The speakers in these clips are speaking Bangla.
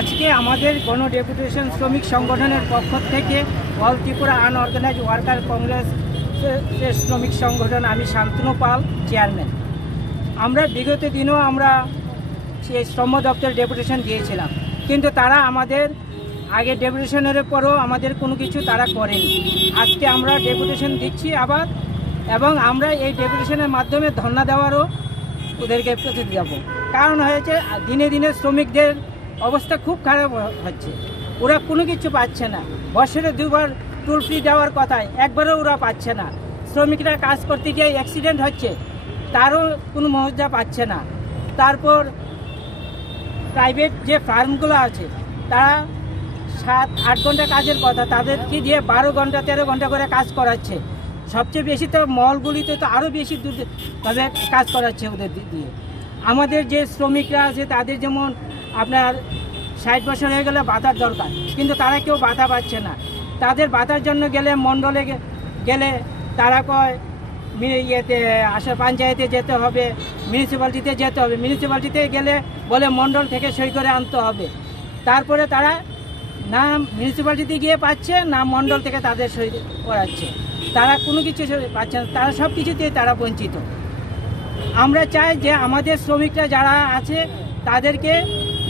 আজকে আমাদের গণ ডেপুটেশন শ্রমিক সংগঠনের পক্ষ থেকে all Tripura unorganised worker congress শ্রমিক সংগঠন আমি শান্তনু পাল, চেয়ারম্যান। আমরা বিগত দিনেও আমরা সেই শ্রম দপ্তর ডেপুটেশন দিয়েছিলাম। কিন্তু তারা আমাদের আগে ডেপুটেশনের পরেও আমাদের কোনো কিছু তারা করেনি। আজকে আমরা ডেপুটেশন দিচ্ছি আবার এবং আমরা এই ডেপুটেশনের মাধ্যমে ধর্ণা দেওয়ারও ওদেরকে প্রতি যাব কারণ হয়েছে, দিনে দিনে শ্রমিকদের অবস্থা খুব খারাপ হচ্ছে। ওরা কোনো কিছু পাচ্ছে না। বছরে দুবার টুল ফ্রি দেওয়ার কথায় একবারও ওরা পাচ্ছে না। শ্রমিকরা কাজ করতে গিয়ে অ্যাক্সিডেন্ট হচ্ছে, তারও কোনো মহজা পাচ্ছে না। তারপর প্রাইভেট যে ফার্মগুলো আছে, তারা সাত, আট ঘণ্টা কাজের কথা, তাদেরকে দিয়ে বারো ঘণ্টা, তেরো ঘণ্টা করে কাজ করাচ্ছে। সবচেয়ে বেশি তো মলগুলিতে তো আরও বেশি দূর তাদের কাজ করাচ্ছে ওদের দিয়ে। আমাদের যে শ্রমিকরা আছে, তাদের যেমন আপনার ষাট বছর হয়ে গেলে বাধার দরকার। কিন্তু তারা কেউ বাধা পাচ্ছে না। তাদের বাধার জন্য গেলে মণ্ডলে গেলে তারা কয় ইয়েতে আসা পঞ্চায়েতে যেতে হবে মিউনিসিপ্যালিটিতে যেতে হবে। মিউনিসিপ্যালিটিতে গেলে বলে মণ্ডল থেকে সই করে আনতে হবে। তারপরে তারা না মিউনিসিপ্যালিটিতে গিয়ে পাচ্ছে, না মণ্ডল থেকে তাদের সই করাচ্ছে। তারা কোনো কিছু পাচ্ছে না। তারা সব কিছুতেই তারা বঞ্চিত। আমরা চাই যে আমাদের শ্রমিকরা যারা আছে, তাদেরকে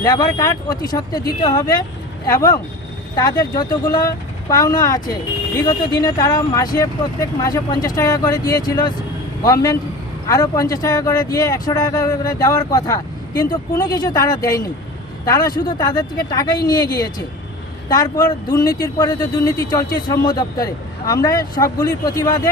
লেবার কার্ড অতি সত্ত্বে দিতে হবে এবং তাদের যতগুলো পাওনা আছে, বিগত দিনে তারা মাসে প্রত্যেক মাসে পঞ্চাশ টাকা করে দিয়েছিল। গভর্নমেন্ট আরও পঞ্চাশ টাকা করে দিয়ে একশো টাকা করে দেওয়ার কথা, কিন্তু কোনো কিছু তারা দেয়নি। তারা শুধু তাদের থেকে টাকাই নিয়ে গিয়েছে। তারপর দুর্নীতির পরে তো দুর্নীতি চলছে শ্রম দপ্তরে। আমরা সবগুলির প্রতিবাদে